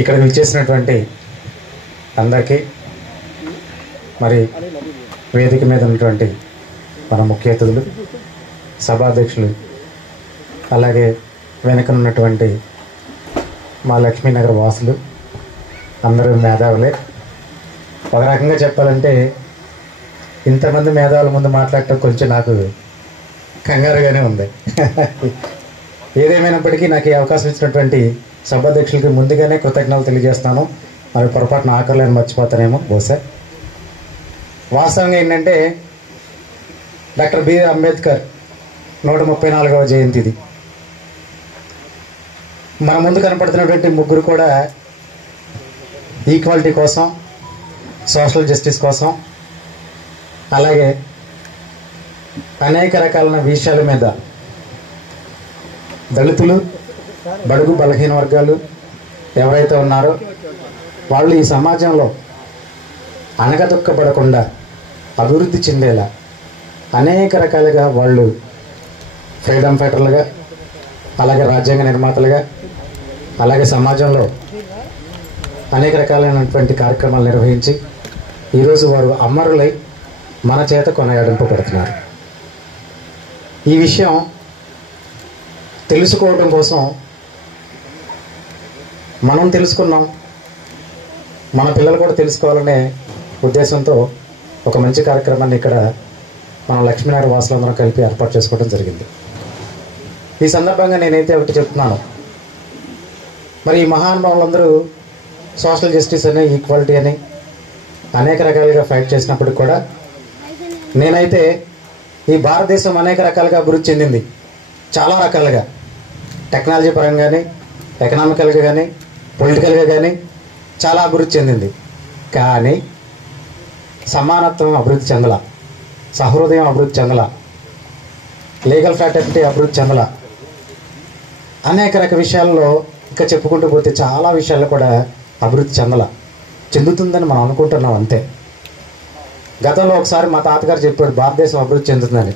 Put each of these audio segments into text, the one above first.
ఇక్కడ విచ్చేసినటువంటి అందరికీ, మరి వేదిక మీద ఉన్నటువంటి మన ముఖ్య అతిథులు, సభాధ్యక్షులు, అలాగే వెనుకనున్నటువంటి మా లక్ష్మీనగర్ వాసులు అందరూ మేధావులే. ఒక రకంగా చెప్పాలంటే ఇంతమంది మేధావుల ముందు మాట్లాడటం కొంచెం నాకు కంగారుగానే ఉంది. ఏదేమైనప్పటికీ నాకు ఈ అవకాశం ఇచ్చినటువంటి సభాధ్యక్షులకి ముందుగానే కృతజ్ఞతలు తెలియజేస్తాను. మరి పొరపాటున ఆకలిని మర్చిపోతానేమో బహుశా. వాస్తవంగా ఏంటంటే డాక్టర్ బిఆర్ అంబేద్కర్ 134వ జయంతిది. మన ముందు కనపడుతున్నటువంటి ముగ్గురు కూడా ఈక్వాలిటీ కోసం, సోషల్ జస్టిస్ కోసం, అలాగే అనేక రకాలైన విషయాల మీద దళితులు, బడుగు బలహీన వర్గాలు ఎవరైతే ఉన్నారో వాళ్ళు ఈ సమాజంలో అణగదొక్కబడకుండా అభివృద్ధి చెందేలా అనేక రకాలుగా వాళ్ళు ఫ్రీడమ్ ఫైటర్లుగా, అలాగే రాజ్యాంగ నిర్మాతలుగా, అలాగే సమాజంలో అనేక రకాలైనటువంటి కార్యక్రమాలు నిర్వహించి ఈరోజు వారు అమరులై మన చేత కొనయాడింపబడుతున్నారు. ఈ విషయం తెలుసుకోవడం కోసం మనం తెలుసుకున్నాం, మన పిల్లలు కూడా తెలుసుకోవాలనే ఉద్దేశంతో ఒక మంచి కార్యక్రమాన్ని ఇక్కడ మన లక్ష్మీనగర్ వాసులందరం కలిపి ఏర్పాటు చేసుకోవడం జరిగింది. ఈ సందర్భంగా నేనైతే ఒకటి చెప్తున్నాను, మరి ఈ మహానుభావులందరూ సోషల్ జస్టిస్ అని, ఈక్వాలిటీ అని అనేక రకాలుగా ఫైట్ చేసినప్పటికి కూడా నేనైతే ఈ భారతదేశం అనేక రకాలుగా అభివృద్ధి చెందింది. చాలా రకాలుగా, టెక్నాలజీ పరంగా కానీ, ఎకనామికల్గా కానీ, పొలిటికల్గా కానీ చాలా అభివృద్ధి చెందింది. కానీ సమానత్వం అభివృద్ధి చెందల, సహృదయం అభివృద్ధి చెందల, లీగల్ ఫ్రాటర్నిటీ అభివృద్ధి చెందల. అనేక రకాల విషయాల్లో ఇంకా చెప్పుకుంటూ పోతే చాలా విషయాల్లో కూడా అభివృద్ధి చెందుతుందని మనం అనుకుంటున్నాం అంతే. గతంలో ఒకసారి మా తాతగారు చెప్పాడు భారతదేశం అభివృద్ధి చెందుతుందని,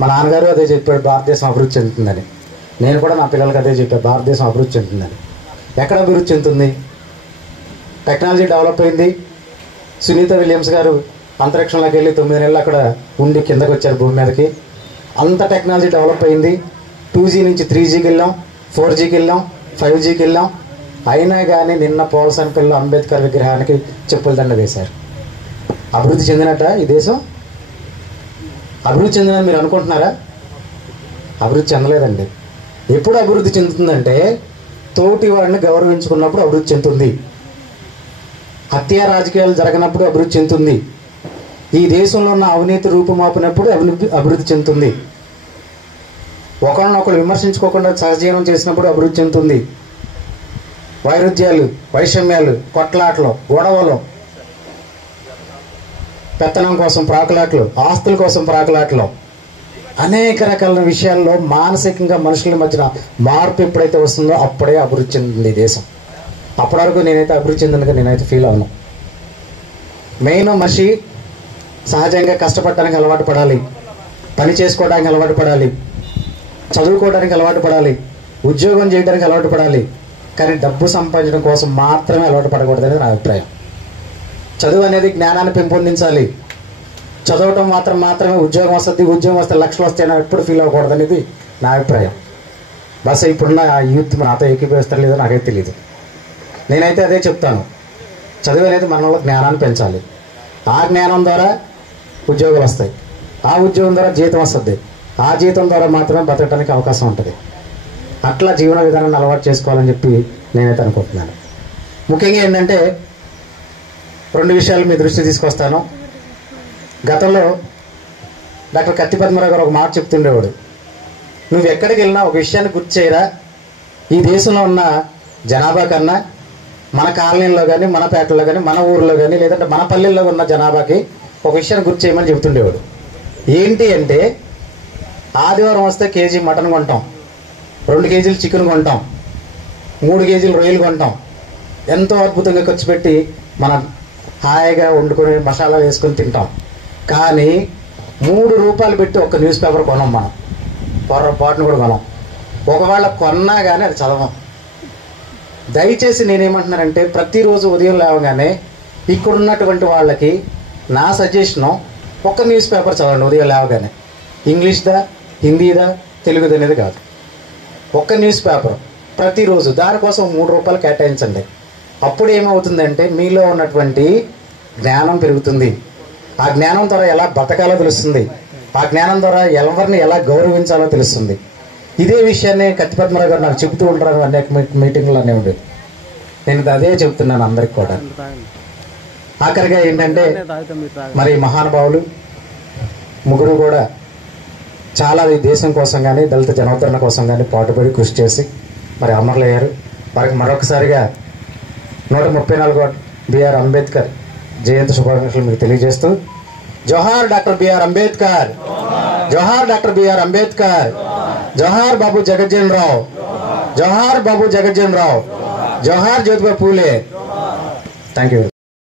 మా నాన్నగారు అదే చెప్పాడు భారతదేశం అభివృద్ధి చెందుతుందని. నేను కూడా నా పిల్లలకి అదే చెప్పాను, భారతదేశం అభివృద్ధి చెందుతుందని. ఎక్కడ అభివృద్ధి చెందుతుంది? టెక్నాలజీ డెవలప్ అయింది. సునీత విలియమ్స్ గారు అంతరిక్షంలోకి వెళ్ళి 9 నెలలు అక్కడ ఉండి కిందకు వచ్చారు భూమి మీదకి. అంత టెక్నాలజీ డెవలప్ అయింది. 2G నుంచి 3Gకి వెళ్ళాం, 4Gకి వెళ్ళాం, 5Gకి వెళ్ళాం. అయినా కానీ నిన్న పోల్సన్ పిల్ల అంబేద్కర్ విగ్రహానికి చెప్పుల దండ వేశారు. అభివృద్ధి చెందినట్ట ఈ దేశం? అభివృద్ధి చెందినని మీరు అనుకుంటున్నారా? అభివృద్ధి చెందలేదండి. ఎప్పుడు అభివృద్ధి చెందుతుందంటే తోటి వాడిని గౌరవించుకున్నప్పుడు అభివృద్ధి చెందుతుంది. హత్యా రాజకీయాలు జరగనప్పుడు అభివృద్ధి చెందుతుంది. ఈ దేశంలో ఉన్న అవినీతి రూపుమాపినప్పుడు అభివృద్ధి చెందుతుంది. ఒకరినొకరు విమర్శించుకోకుండా సహజీవనం చేసినప్పుడు అభివృద్ధి చెందుతుంది. వైరుధ్యాలు, వైషమ్యాలు, కొట్లాట్లు, గొడవలు, పెత్తనం కోసం ప్రాకులాట్లు, ఆస్తుల కోసం ప్రాకులాట్లు, అనేక రకాల విషయాల్లో మానసికంగా మనుషుల మధ్యన మార్పు ఎప్పుడైతే వస్తుందో అప్పుడే అభివృద్ధి చెందింది ఈ దేశం. అప్పటి వరకు నేనైతే అభివృద్ధి చెందినగా నేనైతే ఫీల్ అవును. మెయిన్ మనిషి సహజంగా కష్టపడడానికి అలవాటు పడాలి, పని చేసుకోవడానికి అలవాటు పడాలి, చదువుకోవడానికి అలవాటు పడాలి, ఉద్యోగం చేయడానికి అలవాటు పడాలి. కానీ డబ్బు సంపాదించడం కోసం మాత్రమే అలవాటు పడకూడదనేది నా అభిప్రాయం. చదువు అనేది జ్ఞానాన్ని పెంపొందించాలి. చదవటం మాత్రమే ఉద్యోగం వస్తుంది, ఉద్యోగం వస్తే లక్షలు వస్తాయని ఎప్పుడు ఫీల్ అవ్వకూడదు అనేది నా అభిప్రాయం. బస్ ఇప్పుడున్న యూత్ నాతో ఏకీభవిస్తారు లేదో నాకైతే తెలియదు. నేనైతే అదే చెప్తాను, చదువు అనేది మనలో జ్ఞానాన్ని పెంచాలి. ఆ జ్ఞానం ద్వారా ఉద్యోగాలు వస్తాయి, ఆ ఉద్యోగం ద్వారా జీతం వస్తుంది, ఆ జీతం ద్వారా మాత్రమే బతకడానికి అవకాశం ఉంటుంది. అట్లా జీవన విధానాన్ని అలవాటు చేసుకోవాలని చెప్పి నేనైతే అనుకుంటున్నాను. ముఖ్యంగా ఏంటంటే 2 విషయాలు మీ దృష్టి తీసుకొస్తాను. గతంలో డాక్టర్ కత్తి పద్మరావు గారు ఒక మాట చెప్తుండేవాడు, నువ్వు ఎక్కడికి వెళ్ళినా ఒక విషయాన్ని గుర్తు చేయరా, ఈ దేశంలో ఉన్న జనాభా కన్నా మన కాలనీల్లో కానీ, మన పేటల్లో కానీ, మన ఊర్లో కానీ, లేదంటే మన పల్లెల్లో ఉన్న జనాభాకి ఒక విషయాన్ని గుర్తు చేయమని చెబుతుండేవాడు. ఏంటి అంటే ఆదివారం వస్తే కేజీ మటన్ కొంటాం, 2 కేజీలు చికెన్ కొంటాం, 3 కేజీలు రొయ్యలు కొంటాం. ఎంతో అద్భుతంగా ఖర్చు పెట్టి మనం హాయిగా వండుకొని మసాలా వేసుకొని తింటాం. కానీ 3 రూపాయలు పెట్టి ఒక న్యూస్ పేపర్ కొనం, మనం పొరపాటును కూడా కొనం. ఒకవేళ కొన్నా కానీ అది చదవం. దయచేసి నేనేమంటున్నానంటే ప్రతిరోజు ఉదయం లేవగానే ఇక్కడ ఉన్నటువంటి వాళ్ళకి నా సజెషను ఒక్క న్యూస్ పేపర్ చదవండి ఉదయం లేవగానే. ఇంగ్లీష్దా, హిందీదా, తెలుగుది అనేది కాదు, ఒక్క న్యూస్ పేపర్ ప్రతిరోజు. దానికోసం 3 రూపాయలు కేటాయించండి. అప్పుడు ఏమవుతుందంటే మీలో ఉన్నటువంటి జ్ఞానం పెరుగుతుంది. ఆ జ్ఞానం ద్వారా ఎలా బతకాలో తెలుస్తుంది. ఆ జ్ఞానం ద్వారా ఎవరిని ఎలా గౌరవించాలో తెలుస్తుంది. ఇదే విషయాన్ని కత్తిపద్మరావు గారు నాకు చెబుతూ ఉంటారు అనేక మీటింగ్లు అనే ఉండేది. నేను అదే చెబుతున్నాను అందరికి కూడా. ఆఖరిగా ఏంటంటే మరి మహానుభావులు ముగ్గురు కూడా చాలా ఈ దేశం కోసం కానీ దళిత జనోద్ధరణ కోసం కానీ పాటుపడి కృషి చేసి మరి అమరులయ్యారు. వారికి మరొకసారిగా 134వ బిఆర్ అంబేద్కర్ జయంతి శుభాకాంక్షలు మీకు తెలియజేస్తూ, జోహార్ డాక్టర్ బిఆర్ అంబేద్కర్, జోహార్ డాక్టర్ బిఆర్ అంబేద్కర్, జోహార్ బాబు జగజ్జీవన్ రావు, జోహార్ బాబు జగజ్జీవన్ రావు, జోహార్ జ్యోతిబా పూలే. Thank you.